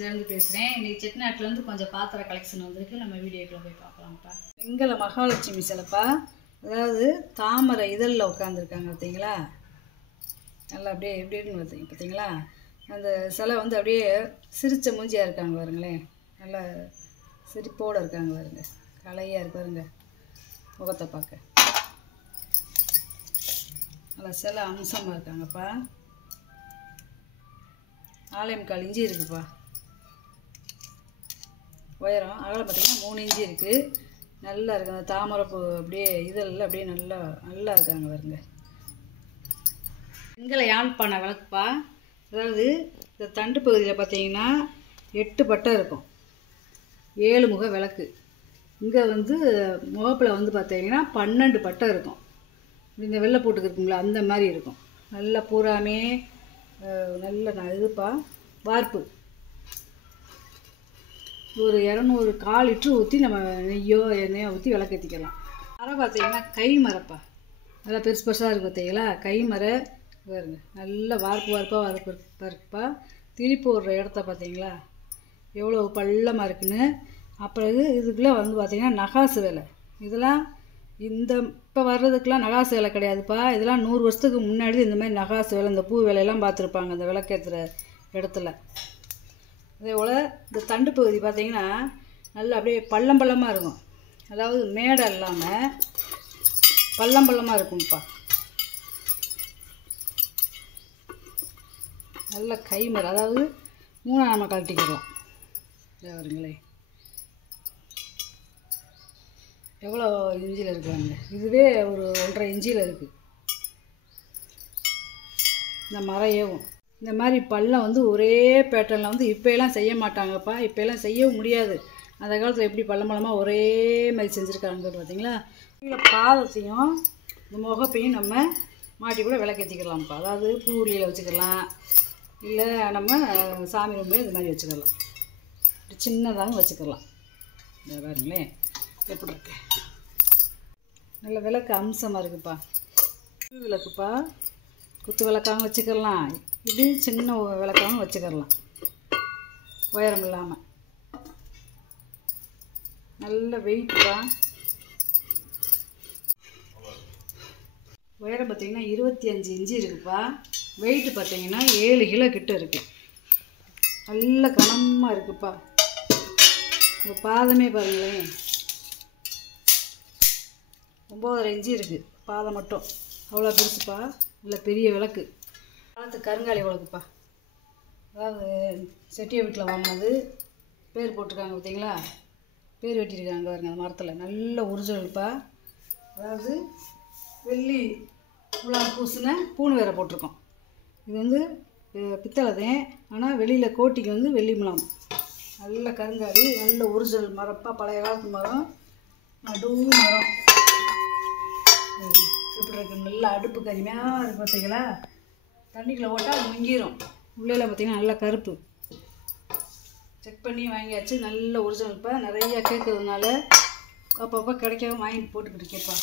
எலக்ட்ரானிக்ஸ்லேருந்து பேசுகிறேன். இன்றைக்கி செட்டிநாட்டிலேருந்து கொஞ்சம் பாத்திர கலெக்ஷன் வந்திருக்கு. நம்ம வீடியோக்குள்ளே போய் பார்க்கலாம்ப்பா. வெங்கல மகாலட்சுமி சிலைப்பா. அதாவது தாமரை இதழில் உட்காந்துருக்காங்க பார்த்தீங்களா? நல்லா அப்படியே எப்படின்னு பார்த்தீங்களா? அந்த சிலை வந்து அப்படியே சிரித்த மூஞ்சியாக இருக்காங்க பாருங்களேன். நல்லா சிரிப்போடு இருக்காங்க பாருங்க. கலையாக இருக்கு பாருங்க முகத்தை பார்க்க. நல்லா சிலை அம்சமாக இருக்காங்கப்பா. ஆலயம் இஞ்சி இருக்குப்பா. உயரம் அகலம் பார்த்திங்கன்னா 3 இன்ச்சு இருக்குது. நல்லா இருக்குது. அந்த தாமரைப்பூ அப்படியே இதெல்லாம் அப்படியே நல்லா இருக்காங்க பாருங்க. வெங்கல யாழ்ப்பாண விளக்குப்பா. அதாவது இந்த தண்டு பகுதியில் பார்த்தீங்கன்னா 8 பட்டை இருக்கும். 7 முக விளக்கு. இங்கே வந்து முகப்பில் வந்து பார்த்தீங்கன்னா 12 பட்டை இருக்கும். இந்த வெள்ளை போட்டுக்கு இருக்குங்களா அந்த மாதிரி இருக்கும். நல்லா பூராமே நல்ல இதுப்பா. வார்ப்பு ஒரு 200 லிட்டர் ஊற்றி நம்ம நெய்யோ எண்ணெயோ ஊற்றி விளக்கேற்றிக்கலாம். மரம் பார்த்தீங்கன்னா கை மரப்பா. நல்லா பெருசு பெருசாக இருக்குது பார்த்தீங்களா? கை மர பாருங்க. நல்ல வார்ப்பாக இருக்குப்பா. திருப்பி போடுற இடத்த பார்த்தீங்களா எவ்வளோ பள்ளமாக இருக்குன்னு. அப்புறம் இதுக்குள்ளே வந்து பார்த்திங்கன்னா நகாசு வேலை. இதெல்லாம் இப்போ வர்றதுக்கெலாம் நகாசு வேலை கிடையாதுப்பா. இதெல்லாம் 100 வருஷத்துக்கு முன்னாடி இந்த மாதிரி நகாசு வேலை, இந்த பூ வேலையெல்லாம் பார்த்துருப்பாங்க அந்த விளக்கேற்றுற இடத்துல. அதே போல் இந்த தண்டு பகுதி பார்த்திங்கன்னா நல்லா அப்படியே பள்ளமாக இருக்கும். அதாவது மேடை இல்லாமல் பள்ளமாக இருக்கும்ப்பா. நல்ல கைமரம். அதாவது 3 நம்ம கழட்டிக்கலாம். இதை வருங்களே எவ்வளோ இன்ச்சில் இருக்குவாங்க. இதுவே ஒரு 1.5 இன்ச்சில் இருக்குது இந்த மரம் ஏவும். இந்த மாதிரி பள்ளம் வந்து ஒரே பேட்டர்னில் வந்து இப்போயெல்லாம் செய்ய மாட்டாங்கப்பா. இப்போயெல்லாம் செய்யவும் முடியாது. அந்த காலத்தில் எப்படி பள்ளமாக ஒரே மாதிரி செஞ்சுருக்காங்க பார்த்தீங்களா? கீழே பாதத்தையும் இந்த முகப்பையும் நம்ம மாட்டி கூட விளக்கேற்றிக்கலாம்ப்பா. அதாவது பூரியில் வச்சுக்கலாம், இல்லை நம்ம சாமி ரூம்லேயே இது மாதிரி வச்சுக்கலாம். சின்னதாகவும் வச்சுக்கலாம். இந்த பாருங்களேன் எப்படி இருக்கு. நல்ல விளக்கு அம்சமாக இருக்குப்பா. விளக்குப்பா. குத்து விளக்காகவும் வச்சுக்கலாம், இப்படி சின்ன விளக்காகவும் வச்சுக்கலாம். உயரம் இல்லாமல் நல்ல வெயிட்ப்பா. உயரம் பார்த்திங்கன்னா 25 இன்ச்சு இருக்குப்பா. வெயிட்டு பார்த்திங்கன்னா 7 கிலோ கிட்ட இருக்குது. நல்ல கனமாக இருக்குப்பா. இந்த பாதமே பாருங்களேன் 9.5 இன்ச்சு இருக்குது பாதம் மட்டும். அவ்வளோ பெருசுப்பா. நல்ல பெரிய விளக்கு. காலத்து கருங்காலி விளக்குப்பா. அதாவது செட்டியை வீட்டில் வாங்கினது. பேர் போட்டிருக்காங்க பார்த்தீங்களா? பேர் வெட்டியிருக்காங்க பாருங்க அந்த மரத்தில். நல்ல ஒரிஜினல்ப்பா. அதாவது வெள்ளி முலாம் பூசின பூணு வேற போட்டிருக்கோம். இது வந்து பித்தளை தான், ஆனால் வெளியில் கோட்டிக்கு வந்து வெள்ளி முலாம். நல்ல கருங்காலி, நல்ல ஒரிஜினல் மரப்பா. பழைய காலத்து மரம், நடு மரம். எப்படி இருக்கு? நல்ல அடுப்பு கரிமையாக இருக்குது பார்த்தீங்களா? தண்ணிக்குள்ளே போட்டால் அது முங்கிடும். உள்ளே பார்த்திங்கன்னா நல்லா கருப்பு. செக் பண்ணி வாங்கியாச்சு. நல்ல ஒரிஜினல்ப்பா. நிறையா கேட்கறதுனால அப்பப்போ கிடைக்காம வாங்கிட்டு போட்டுக்கிட்டு இருக்கேப்பா.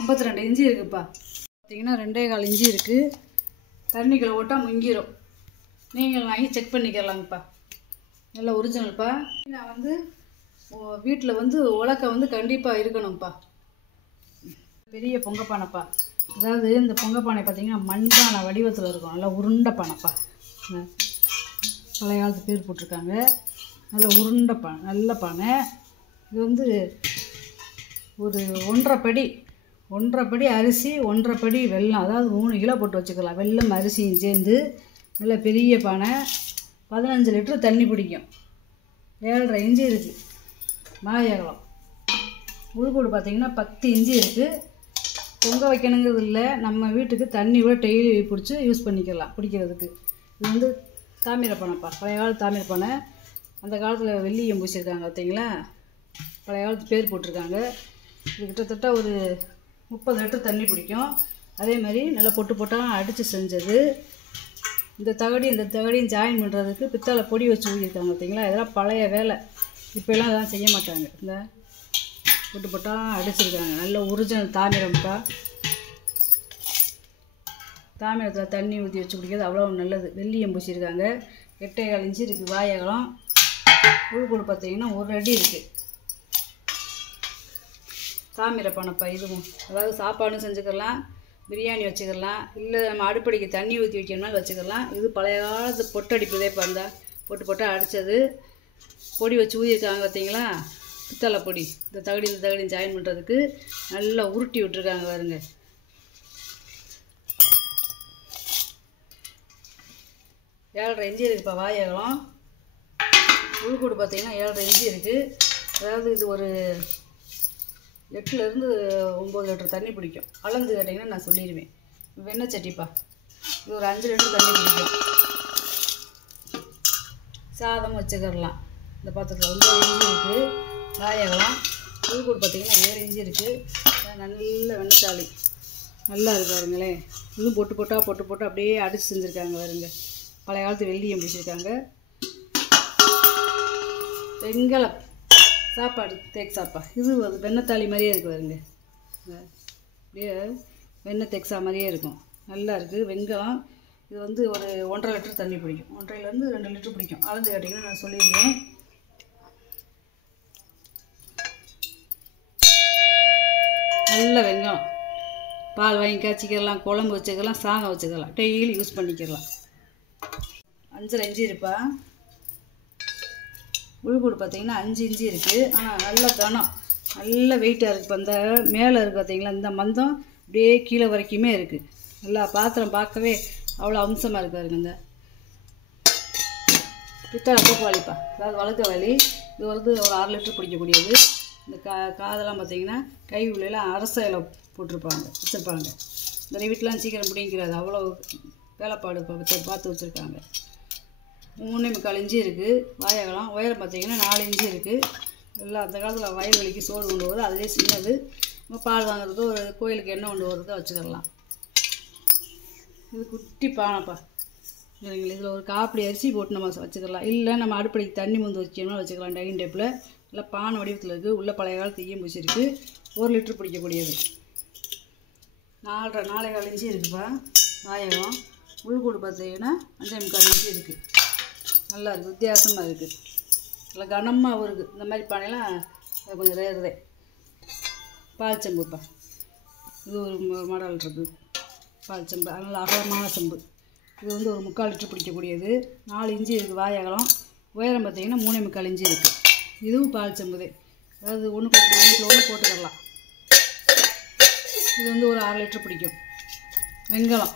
$52 இன்ச்சு இருக்குதுப்பா. பார்த்திங்கன்னா 2.25 இன்ச்சு இருக்குது. தண்ணிக்குள்ளே போட்டால் முங்கிடும். நீங்கள் வாங்கி செக் பண்ணிக்கலாங்கப்பா. நல்ல ஒரிஜினல்ப்பா. நான் வந்து வீட்டில் வந்து உலக்க வந்து கண்டிப்பாக இருக்கணும்ப்பா. பெரிய பொங்கப்பானைப்பா. அதாவது இந்த பொங்கப்பானை பார்த்திங்கன்னா மண்பானை வடிவத்தில் இருக்கும். நல்லா உருண்டை பானைப்பா. பழைய காலத்து பேர் போட்டிருக்காங்க. நல்ல உருண்டை பானை, நல்ல பானை. இது வந்து ஒரு 1.5 படி அரிசி, 1.5 படி வெல்லம். அதாவது 3 கிலோ போட்டு வச்சுக்கலாம். வெல்லம் அரிசியும் சேர்ந்து நல்ல பெரிய பானை. 15 லிட்டர் தண்ணி பிடிக்கும். 7.5 இன்ச்சு இருக்குது மாயகலம். உள்கூடு பார்த்திங்கன்னா 10 இன்ச்சு இருக்குது. பொங்க வைக்கணுங்கிறது இல்லை, நம்ம வீட்டுக்கு தண்ணி கூட டெய்லி பிடிச்சி யூஸ் பண்ணிக்கலாம் குடிக்கிறதுக்கு. இது வந்து தாமிர பானைப்பா. பழைய காலத்து தாமிர பானை. அந்த காலத்தில் வெள்ளியம் பூசியிருக்காங்க பார்த்தீங்களா? பழைய காலத்து பேர் போட்டிருக்காங்க. இது கிட்டத்தட்ட ஒரு 30 லிட்டர் தண்ணி பிடிக்கும். அதே மாதிரி நல்லா பொட்டாக அடித்து செஞ்சது. இந்த தகடியும் ஜாயின் பண்ணுறதுக்கு பித்தளை பொடி வச்சு ஊற்றிருக்காங்க பார்த்தீங்களா? இதெல்லாம் பழைய வேலை. இப்போலாம் அதெல்லாம் செய்ய மாட்டாங்க. இந்த பொட்டாக அடிச்சிருக்காங்க. நல்ல ஒரிஜினல் தாமிரம்ப்பா. தாமிரத்தில் தண்ணி ஊற்றி வச்சு குடிக்கிறது அவ்வளோ நல்லது. வெள்ளியம் பூசியிருக்காங்க. 8.25 இன்ச்சு இருக்குது வாயகலம். உள்கூடு பார்த்தீங்கன்னா 1 அடி இருக்குது. தாமிர பணப்பா இதுவும். அதாவது சாப்பாடும் செஞ்சுக்கலாம், பிரியாணி வச்சுக்கலாம், இல்லை நம்ம அடுப்படிக்கு தண்ணி ஊற்றி வைக்கணும்னாலும் வச்சுக்கலாம். இது பழைய காலத்து பொட்டடிப்புதே பார்த்தா பொட்டு அடித்தது. பொடி வச்சு ஊதியிருக்காங்க பார்த்தீங்களா, பித்தளை பொடி. இந்த தகடி ஜாயின் பண்ணுறதுக்கு நல்லா உருட்டி விட்டுருக்காங்க பாருங்க. 7.5 இன்ச்சு இருக்குப்பா வாயகலம். உள்கூடு பார்த்தீங்கன்னா 7.5 இன்ச்சு இருக்குது. அதாவது இது ஒரு 8லேருந்து 9 லிட்டர் தண்ணி பிடிக்கும். அளந்து கேட்டிங்கன்னா நான் சொல்லிடுவேன். வெண்ணெய் சட்டிப்பா, இது ஒரு 5 லிட்டர் தண்ணி பிடிக்கும். சாதம் வச்சுக்கிடலாம். இந்த பாத்திரத்தில் 9 இன்ச்சு இருக்குது வாயகலம். உள்கூடு பார்த்திங்கன்னா 7 இன்ச்சு இருக்குது. நல்ல வெண்ணெய்த்தாளி நல்லா இருக்கு பாருங்களேன். இதுவும் பொட்டு அப்படியே அடித்து செஞ்சுருக்காங்க பாருங்க. பழைய காலத்து வெள்ளியம் பூசியிருக்காங்க. வெங்கல சாப்பாடு தேக் சாப்பா. இது வெண்ணெய்த்தாளி மாதிரியே இருக்குது பாருங்க. அப்படியே வெண்ணெய் தேக்ஸா மாதிரியே இருக்கும். நல்லா இருக்குது. வெங்கலம் இது வந்து ஒரு 1.5 லிட்டர் தண்ணி பிடிக்கும். 1.5லேருந்து 2 லிட்டர் பிடிக்கும். அளந்து கேட்டிங்கன்னா நான் சொல்லிடுவேன். நல்ல வெங்காயம். பால் வாங்கி காய்ச்சிக்கலாம், குழம்பு வச்சுக்கலாம், சாதம் வச்சுக்கலாம், டெய்லி யூஸ் பண்ணிக்கலாம். 5.5 இன்ச்சு இருப்பா. உள்கூடு பார்த்தீங்கன்னா 5 இன்ச்சு இருக்குது. நல்ல கனம், நல்ல வெயிட்டாக இருக்குது. இப்போ இந்த மேலே இருக்குது பார்த்தீங்களா, இந்த மந்தம் அப்படியே கீழே வரைக்குமே இருக்குது. நல்லா பாத்திரம் பார்க்கவே அவ்வளோ அம்சமாக இருக்காருங்க. இந்த பித்தளை தூக்குவாளிப்பா, அதாவது வழுக்க வலி. இது வந்து ஒரு 6 லிட்டர் பிடிக்கக்கூடியது. இந்த காதெல்லாம் பார்த்தீங்கன்னா கை உள்ளெல்லாம் அரசையில் போட்டிருப்பாங்க, வச்சுருப்பாங்க. இந்த வீட்டிலாம் சீக்கிரம் பிடிக்கிறாது, அவ்வளோ வேலைப்பாடு பார்த்து வச்சுருக்காங்க. 3.25 இன்ச்சு இருக்குது வாயகலம். உயரம் பார்த்தீங்கன்னா 4 இன்ச்சு இருக்குது. எல்லாம் அந்த காலத்தில் வயல்வெளிக்கு சோறு கொண்டு வரும், அதிலே சின்னது. நம்ம பால் வாங்குறதுக்கோ ஒரு கோயிலுக்கு எண்ணெய் கொண்டு வரதோ வச்சுக்கலாம். இது குட்டி பானைப்பா. சரிங்களா, இதில் ஒரு காப்படி அரிசி போட்டு நம்ம வச்சுக்கலாம். இல்லை நம்ம அடுப்படிக்கு தண்ணி முந்து வச்சோம்னா வச்சுக்கலாம். டைனிங் டேப்பில் நல்லா பானை வடிவத்தில் இருக்குது. உள்ள பழைய காலத்து ஈயம் பூசி இருக்குது. 1 லிட்டர் பிடிக்கக்கூடியது. 4.25 இன்ச்சு இருக்குப்பா வாயகம். உள்கூடு பார்த்தீங்கன்னா 5.25 இன்ச்சு இருக்குது. நல்லா இருக்குது, வித்தியாசமாக இருக்குது, நல்லா கனமாகவும் இருக்குது. இந்த மாதிரி பானையெல்லாம் கொஞ்சம் ரேருதே. பால் செம்புப்பா, இது ஒரு மாடல் இருக்குது பால் செம்பு. அதனால் அகலமான செம்பு. இது வந்து ஒரு 3/4 லிட்டர் பிடிக்கக்கூடியது. 4 இன்ச்சு இருக்குது வாயகலம். உயரம் பார்த்தீங்கன்னா 3.25 இன்ச்சு இருக்குது. இதுவும் பால் செம்புதே. அதாவது ஒன்று போட்டுக்கலாம். இது வந்து ஒரு 6 லிட்டர் பிடிக்கும். வெங்கலம்,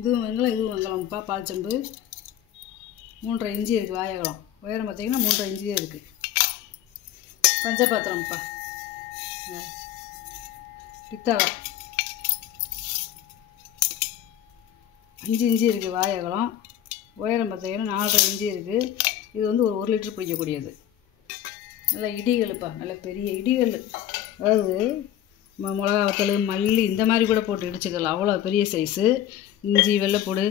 இதுவும் வெங்கலம்ப்பா. பால் செம்பு 3.5 இன்ச்சு இருக்குது வாயகலம். உயரம் பார்த்தீங்கன்னா 3.5 இன்ச்சு இருக்குது. பஞ்சபாத்திரம்ப்பா, பித்தளை 5 இன்ச்சு இருக்குது வாயகலம். உயரம் பார்த்தீங்கன்னா 4.5 இன்ச்சு இருக்குது. இது வந்து ஒரு 1 லிட்டர் பிடிக்கக்கூடியது. நல்லா இடிகள்ப்பா, நல்ல பெரிய இடிகள். அதாவது மிளகா வத்தல், மல்லி இந்த மாதிரி கூட போட்டு இடிச்சுக்கலாம். அவ்வளோ பெரிய சைஸு. இஞ்சி, வெள்ளைப்பூடு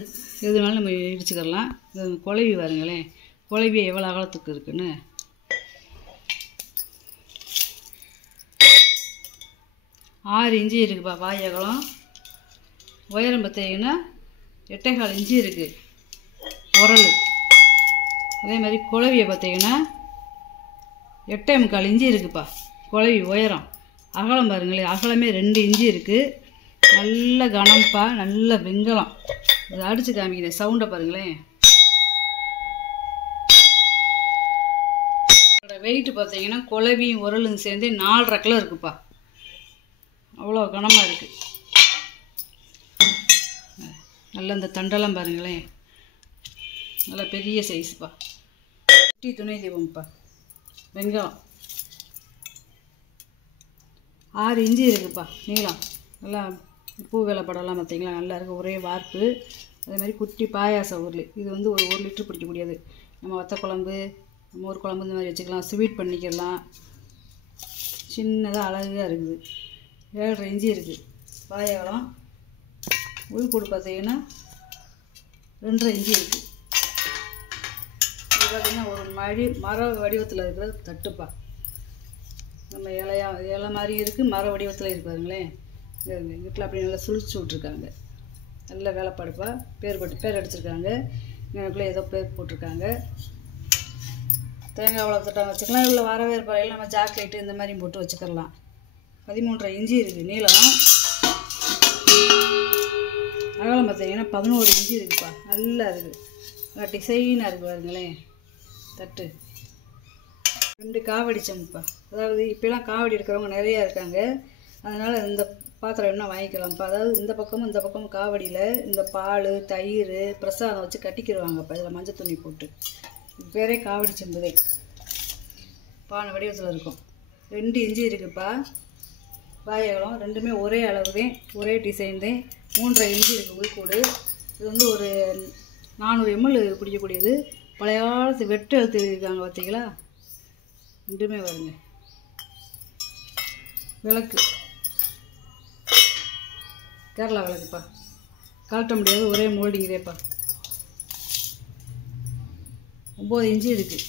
எதுனாலும் நம்ம இடிச்சுக்கலாம். இது குழவி பாருங்களேன், குழவி எவ்வளோ அகலத்துக்கு இருக்குன்னு. ஆறு இன்ச்சு இருக்குப்பா வாயகலம். உயரம் பார்த்தீங்கன்னா 8.25 இன்ச்சு இருக்குது உரல். அதே மாதிரி குழவியை பார்த்தீங்கன்னா 8.25 இன்ச்சு இருக்குப்பா குழவி உயரம். அகலம் பாருங்களேன், அகலமே 2 இன்ச்சு இருக்குது. நல்ல கனம்ப்பா, நல்ல வெங்கலம். இதை அடித்து காமிக்கிறேன், சவுண்டை பாருங்களேன். இதோட வெயிட்டு பார்த்தீங்கன்னா குழவியும் உரலும் சேர்ந்து 4.5 கிலோ இருக்குப்பா. அவ்வளோ கனமாக இருக்குது. நல்ல இந்த தண்டெல்லாம் பாருங்களேன், நல்லா பெரிய சைஸுப்பா. குட்டி துணை தீபம்ப்பா. வெங்காயம் 6 இன்ச்சு இருக்குப்பா நீளம். நல்லா பூ வேலைப்படலாம் பார்த்தீங்களா, நல்லா இருக்குது, ஒரே வார்ப்பு. அதே மாதிரி குட்டி பாயாச உருளி. இது வந்து ஒரு 1 லிட்டர் பிடிக்கக்கூடியது. நம்ம வத்த குழம்பு, மோர் குழம்பு இந்த மாதிரி வச்சுக்கலாம், ஸ்வீட் பண்ணிக்கலாம். சின்னதாக அழகாக இருக்குது. 7.5 இன்ச்சு இருக்குது வாயகலம். உள்கூடு பார்த்தீங்கன்னா 2.5 இன்ச்சு இருக்குது. இது பார்த்திங்கன்னா ஒரு மர வடிவத்தில் இருக்கிற தட்டுப்பா. நம்ம இலை மாதிரி இருக்குது, மர வடிவத்தில் இருப்பாருங்களேன். வீட்டில் அப்படி நல்லா சுழிச்சு விட்ருக்காங்க. நல்ல வேலைப்பாடுப்பா. பேர் அடிச்சிருக்காங்க. எனக்குள்ளே ஏதோ பேர் போட்டிருக்காங்க. தேங்காய் அவ்வளோ தட்டாக வச்சுக்கலாம். இல்லை வரவேற்பறையில் நம்ம சாக்லேட்டு இந்த மாதிரி போட்டு வச்சுக்கலாம். 13.5 இன்ச்சு இருக்குது நீளம். அகலம் பார்த்தீங்கன்னா 11 இன்ச்சு இருக்குதுப்பா. நல்லா இருக்குது. நல்லா டிசைனாக இருக்குது பாருங்களேன் தட்டு. 2 காவடி செம்புப்பா. அதாவது இப்போலாம் காவடி எடுக்கிறவங்க நிறையா இருக்காங்க. அதனால் இந்த பாத்திரம் என்ன வாங்கிக்கலாம்ப்பா. அதாவது இந்த பக்கமும் காவடியில் இந்த பால் தயிர் பிரசாதம் வச்சு கட்டிக்கிடுவாங்கப்பா. இதில் மஞ்சள் துணி போட்டு. இது பேரே காவடி செம்புதே. பானை வடிவத்தில் இருக்கும். 2 இன்ச்சு இருக்குதுப்பா. வாயகலம் ரெண்டுமே ஒரே அளவு தான், ஒரே டிசைன் தான். 3.5 இன்ச்சு இருக்குது உள்கூடு. இது வந்து ஒரு 400 ml பிடிக்கக்கூடியது. பழைய காலத்து வெட்டு எழுத்து இருக்காங்க பார்த்தீங்களா. ரெண்டுமே வருங்க. விளக்கு கேரளா விளக்குப்பா. கழட்ட முடியாது, ஒரே மோல்டிங் இதேப்பா. 9 இன்ச்சு இருக்குது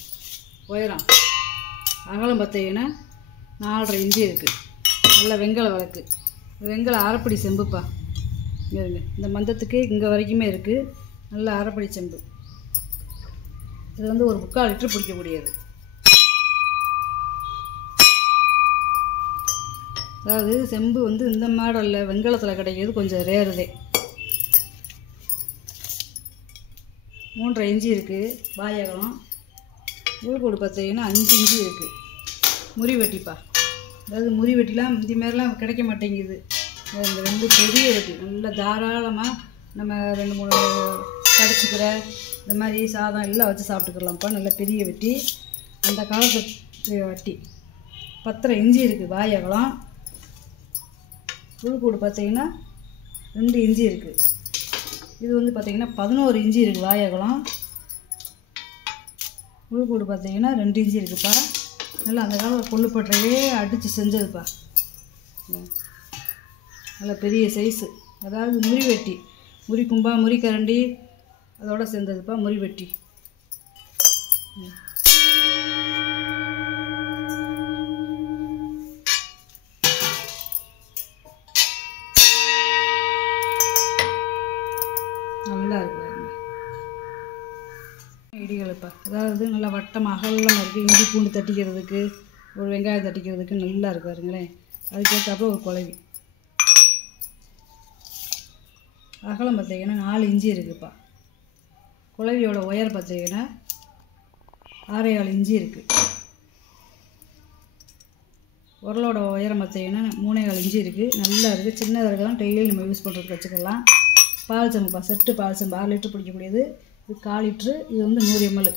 உயரம். அகலம் பார்த்தீங்கன்னா 4.5 இன்ச்சு இருக்குது. நல்ல வெங்கல விளக்கு. வெங்கல அரைப்படி செம்புப்பா. இருங்க, இந்த மந்தத்துக்கு இங்கே வரைக்குமே இருக்குது. நல்ல அரைப்படி செம்பு. இது வந்து ஒரு 3/4 லிட்டர் பிடிக்கக்கூடியது. அதாவது செம்பு வந்து இந்த மாடலில் வெங்கலத்தில் கிடைக்கிறது கொஞ்சம் ரேருதே. 3.5 இன்ச்சு இருக்குது வாயகம். உள்கூடு பார்த்தீங்கன்னா 5 இன்ச்சு இருக்குது. முறி வெட்டிப்பா. அதாவது முறி வெட்டிலாம் இந்த மாதிரிலாம் கிடைக்க மாட்டேங்குது. இந்த 2 பெரிய வெட்டி நல்லா தாராளமாக நம்ம 2-3 கடைச்சிக்கிற இந்த மாதிரி சாதம் எல்லாம் வச்சு சாப்பிட்டுக்கலாம்ப்பா. நல்ல பெரிய வெட்டி. அந்த காலத்து வட்டி. 10.5 இன்ச்சு இருக்குது வாயகலம். உள்கூடு பார்த்தீங்கன்னா 2 இன்ச்சு இருக்குது. இது வந்து பார்த்தீங்கன்னா 11 இன்ச்சு இருக்குது வாயகலம். உள்கூடு பார்த்தீங்கன்னா 2 இன்ச்சு இருக்குதுப்பா. நல்லா அந்த காலம் கொள்ளுப்பட்டையே அடித்து செஞ்சதுப்பா. நல்ல பெரிய சைஸு. அதாவது முறி வெட்டி, முறி கும்பா, முறி கரண்டி அதோடு சேர்ந்ததுப்பா முறி வெட்டி. நல்லா இருக்கு இடிகளுப்பா. அதாவது நல்லா வட்டம் அகலமாக இருக்குது. இஞ்சி பூண்டு தட்டிக்கிறதுக்கு, ஒரு வெங்காயம் தட்டிக்கிறதுக்கு நல்லா இருக்கு பாருங்களேன். அதுக்கேற்றாப்புல ஒரு குழவி. அகலம் பார்த்தீங்கன்னா 4 இன்ச்சு இருக்குதுப்பா. குழவியோட உயர் பார்த்தீங்கன்னா 6.25 இன்ச்சு இருக்குது. உரலோட உயரம் பார்த்தீங்கன்னா 3.25 இன்ச்சு இருக்குது. நல்லா இருக்குது. சின்னதாக இருக்கலாம், டெய்லி நம்ம யூஸ் பண்ணுறதுக்கு வச்சுக்கலாம். பால் செம்புப்பா. செட்டு பால் செம்பு 6 லிட்டர் பிடிக்கக்கூடியது. இது 1/4 லிட்ரு. இது வந்து 100 ml.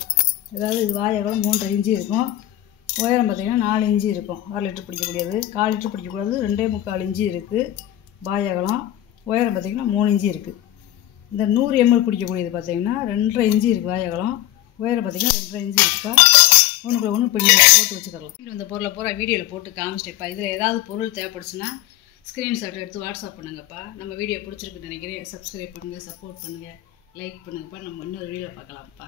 அதாவது இது வாயகலம் 3.5 இன்ச்சு இருக்கும். உயரம் பார்த்திங்கன்னா 4 இன்ச்சு இருக்கும். 6 லிட்டர் பிடிக்கக்கூடியது. 1/4 லிட்டர் பிடிக்கக்கூடாது. 2.25 இன்ச்சு இருக்குது வாயகலம். உயரம் பார்த்திங்கன்னா 3 இன்ச்சு இருக்குது. இந்த 100 ml பிடிக்கக்கூடியது பார்த்திங்கன்னா 2.5 இன்ச்சு இருக்குது வாயகலம். உயரம் பார்த்திங்கன்னா 2.5 இன்ச்சு இருக்குப்பா. ஒன்றுக்குள்ள ஒன்று பண்ணி போட்டு வச்சுக்கலாம். இந்த பொருளை பூரா வீடியோவில் போட்டு காமிச்சிட்டேப்பா. இதில் ஏதாவது பொருள் தேவைப்படுச்சுன்னா ஸ்க்ரீன்ஷாட் எடுத்து வாட்ஸ்அப் பண்ணுங்கப்பா. நம்ம வீடியோ பிடிச்சிருக்குன்னு நினைக்கிறேன். சப்ஸ்கிரைப் பண்ணுங்கள், சப்போர்ட் பண்ணுங்கள், லைக் பண்ணுங்கப்பா. நம்ம இன்னொரு வீடியோ பார்க்கலாம்ப்பா.